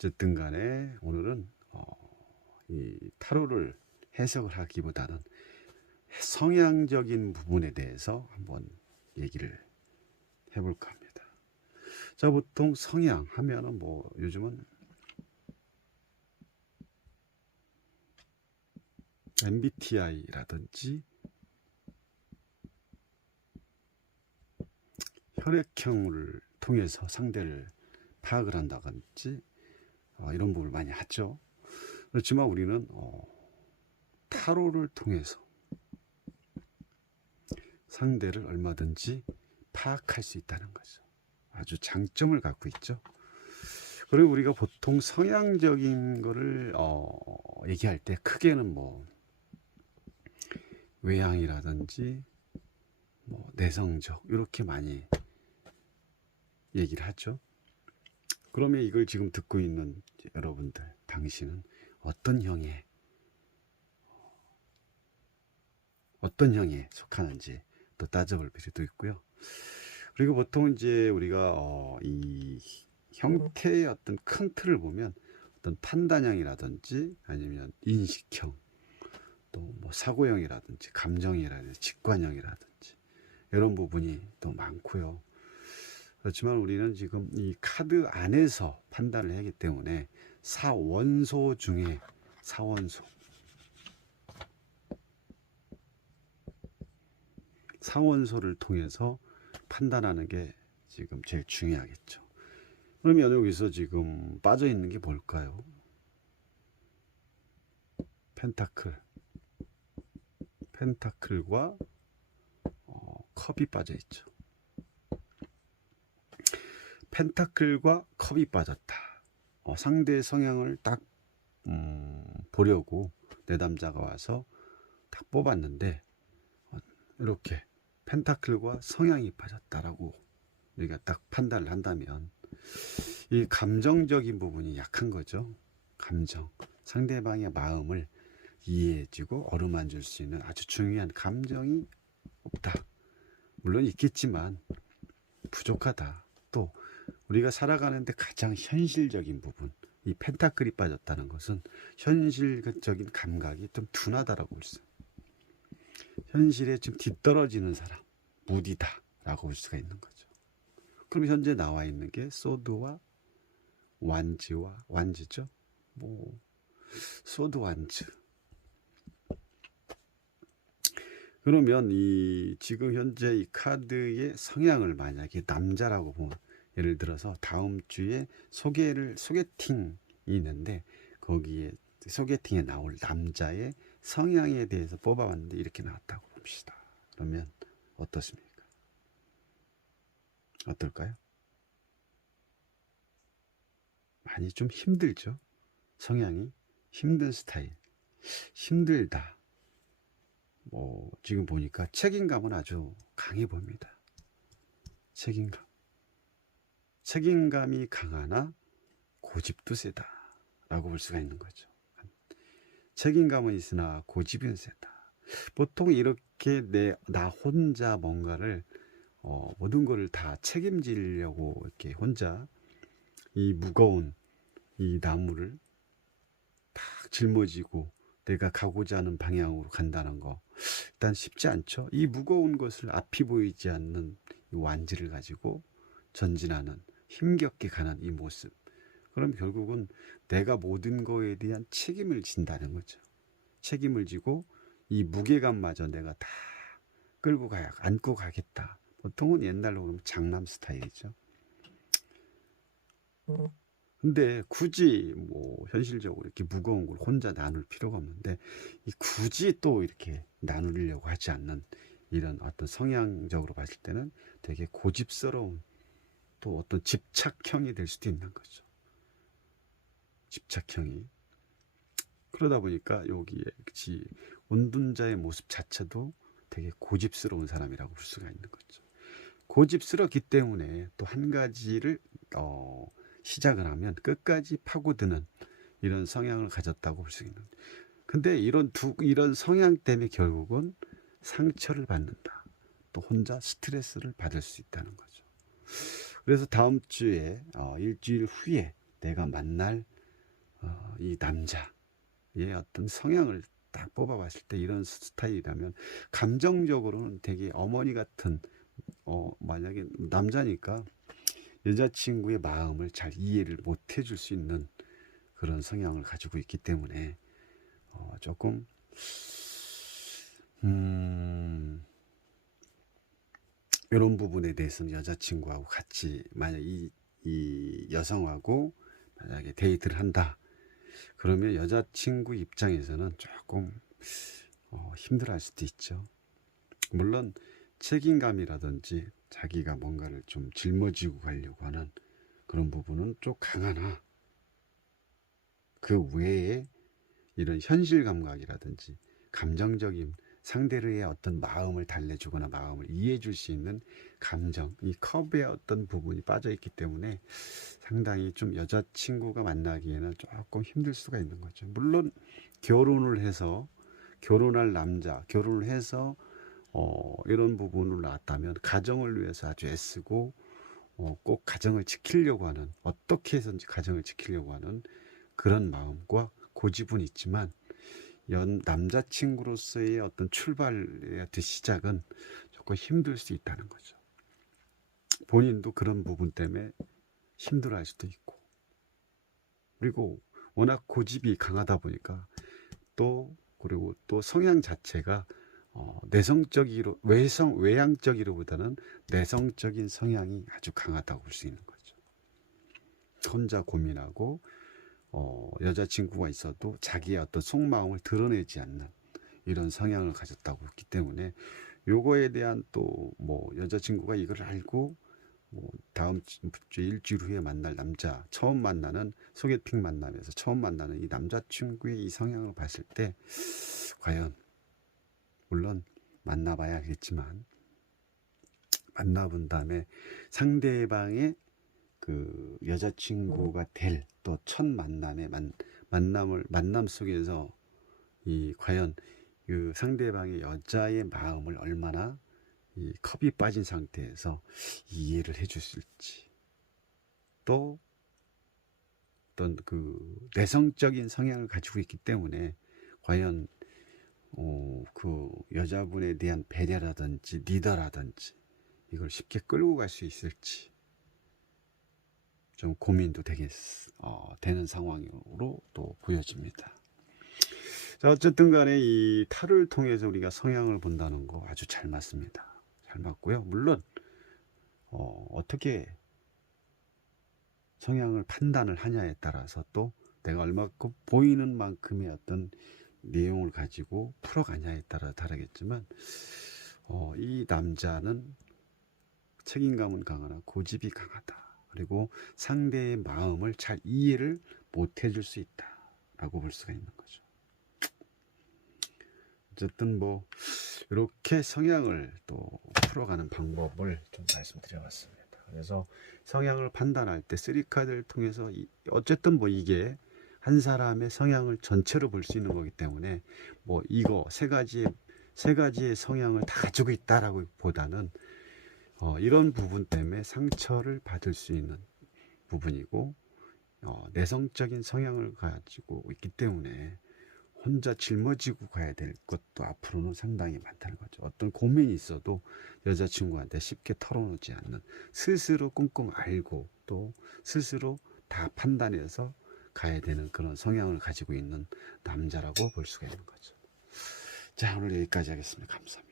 어쨌든 간에 오늘은 이 타로를 해석을 하기보다는 성향적인 부분에 대해서 한번 얘기를 해볼까 합니다. 자, 보통 성향 하면은 뭐 요즘은 MBTI라든지 혈액형을 통해서 상대를 파악을 한다든지 이런 부분을 많이 하죠. 그렇지만 우리는 타로를 통해서 상대를 얼마든지 파악할 수 있다는 거죠. 아주 장점을 갖고 있죠. 그리고 우리가 보통 성향적인 거를 얘기할 때 크게는 뭐 외향이라든지 뭐 내성적 이렇게 많이 얘기를 하죠. 그러면 이걸 지금 듣고 있는 여러분들, 당신은 어떤 형에 속하는지 또 따져볼 필요도 있고요. 그리고 보통 이제 우리가 이 형태의 어떤 큰 틀을 보면 어떤 판단형이라든지 아니면 인식형, 또 뭐 사고형이라든지 감정이라든지 직관형이라든지 이런 부분이 또 많고요. 그렇지만 우리는 지금 이 카드 안에서 판단을 하기 때문에 사원소 중에 사원소를 통해서 판단하는 게 지금 제일 중요하겠죠. 그러면 여기서 지금 빠져 있는 게 뭘까요? 펜타클과 컵이 빠져 있죠. 펜타클과 컵이 빠졌다. 상대의 성향을 딱 보려고 내담자가 와서 딱 뽑았는데 이렇게 펜타클과 성향이 빠졌다라고 우리가 딱 판단을 한다면 이 감정적인 부분이 약한 거죠. 감정, 상대방의 마음을 이해해주고 어루만질 수 있는 아주 중요한 감정이 없다. 물론 있겠지만 부족하다. 또 우리가 살아가는데 가장 현실적인 부분, 이 펜타클이 빠졌다는 것은 현실적인 감각이 좀 둔하다라고 볼 수 있어요. 현실에 좀 뒤떨어지는 사람, 무디다라고 볼 수가 있는 거죠. 그럼 현재 나와 있는 게 소드와 완즈죠. 뭐 소드 완즈. 그러면 이 지금 현재 이 카드의 성향을 만약에 남자라고 보면, 예를 들어서 다음 주에 소개팅이 있는데 거기에 소개팅에 나올 남자의 성향에 대해서 뽑아봤는데 이렇게 나왔다고 봅시다. 그러면 어떻습니까? 어떨까요? 많이 좀 힘들죠. 성향이 힘든 스타일, 힘들다. 뭐 지금 보니까 책임감은 아주 강해 보입니다. 책임감이 강하나 고집도 세다라고 볼 수가 있는 거죠. 책임감은 있으나 고집은 세다. 보통 이렇게 나 혼자 뭔가를 모든 것을 다 책임지려고 이렇게 혼자 이 무거운 이 나무를 딱 짊어지고 내가 가고자 하는 방향으로 간다는 거 일단 쉽지 않죠. 이 무거운 것을 앞이 보이지 않는 이 완지를 가지고 전진하는, 힘겹게 가는 이 모습, 그럼 결국은 내가 모든 거에 대한 책임을 진다는 거죠. 책임을 지고 이 무게감마저 내가 다 안고 가겠다. 보통은 옛날로 그러면 장남 스타일이죠. 근데 굳이 뭐 현실적으로 이렇게 무거운 걸 혼자 나눌 필요가 없는데 굳이 또 이렇게 나누려고 하지 않는 이런 어떤 성향적으로 봤을 때는 되게 고집스러운, 또 어떤 집착형이 될 수도 있는 거죠. 집착형이. 그러다 보니까 여기에 온둔자의 모습 자체도 되게 고집스러운 사람이라고 볼 수가 있는 거죠. 고집스럽기 때문에 또 한 가지를 시작을 하면 끝까지 파고드는 이런 성향을 가졌다고 볼 수 있는 거죠. 근데 이런 성향 때문에 결국은 상처를 받는다. 또 혼자 스트레스를 받을 수 있다는 거죠. 그래서 다음 주에 일주일 후에 내가 만날 이 남자의 어떤 성향을 딱 뽑아봤을 때 이런 스타일이라면 감정적으로는 되게 어머니 같은 만약에 남자니까 여자친구의 마음을 잘 이해를 못 해줄 수 있는 그런 성향을 가지고 있기 때문에 조금 이런 부분에 대해서는 여자친구하고 같이 만약 이 여성하고 만약에 데이트를 한다 그러면 여자친구 입장에서는 조금 힘들어할 수도 있죠. 물론 책임감이라든지 자기가 뭔가를 좀 짊어지고 가려고 하는 그런 부분은 좀 강하나 그 외에 이런 현실 감각이라든지 감정적인 상대의 어떤 마음을 달래주거나 마음을 이해해 줄 수 있는 감정, 이 컵의 어떤 부분이 빠져 있기 때문에 상당히 좀 여자친구가 만나기에는 조금 힘들 수가 있는 거죠. 물론 결혼을 해서 결혼할 남자, 결혼을 해서 이런 부분을 낳았다면 가정을 위해서 아주 애쓰고 꼭 가정을 지키려고 하는 어떻게 해서든지 가정을 지키려고 하는 그런 마음과 고집은 있지만 남자친구로서의 어떤 출발의 시작은 조금 힘들 수 있다는 거죠. 본인도 그런 부분 때문에 힘들어할 수도 있고 그리고 워낙 고집이 강하다 보니까 그리고 또 성향 자체가 외향적이로보다는 내성적인 성향이 아주 강하다고 볼 수 있는 거죠. 혼자 고민하고 여자친구가 있어도 자기의 어떤 속마음을 드러내지 않는 이런 성향을 가졌다고 했기 때문에 요거에 대한 또 뭐 여자친구가 이걸 알고 다음 주 일주일 후에 만날 남자 처음 만나는 소개팅 만남에서 처음 만나는 이 남자친구의 이 성향을 봤을 때 과연 물론 만나봐야겠지만 만나본 다음에 상대방의 그 여자친구가 될 또 첫 만남의 만남 속에서 이 과연 그 상대방의 여자의 마음을 얼마나 이 컵이 빠진 상태에서 이해를 해줄 수 있을지 또 어떤 그 내성적인 성향을 가지고 있기 때문에 과연 그 여자분에 대한 배려라든지 리더라든지 이걸 쉽게 끌고 갈 수 있을지 좀 고민도 되는 상황으로 또 보여집니다. 자, 어쨌든 간에 이 타로를 통해서 우리가 성향을 본다는 거 아주 잘 맞습니다. 잘 맞고요. 물론 어떻게 성향을 판단을 하냐에 따라서 또 내가 얼마큼 보이는 만큼의 어떤 내용을 가지고 풀어가냐에 따라 다르겠지만 이 남자는 책임감은 강하나 고집이 강하다. 그리고 상대의 마음을 잘 이해를 못 해줄 수 있다라고 볼 수가 있는 거죠. 어쨌든 뭐 이렇게 성향을 또 풀어가는 방법을 좀 말씀드려봤습니다. 그래서 성향을 판단할 때 3카드를 통해서 어쨌든 뭐 이게 한 사람의 성향을 전체로 볼 수 있는 거기 때문에 뭐 이거 세 가지의 성향을 다 가지고 있다라고 보다는 이런 부분 때문에 상처를 받을 수 있는 부분이고 내성적인 성향을 가지고 있기 때문에 혼자 짊어지고 가야 될 것도 앞으로는 상당히 많다는 거죠. 어떤 고민이 있어도 여자친구한테 쉽게 털어놓지 않는 스스로 꿍꿍 알고 또 스스로 다 판단해서 가야 되는 그런 성향을 가지고 있는 남자라고 볼 수가 있는 거죠. 자, 오늘 여기까지 하겠습니다. 감사합니다.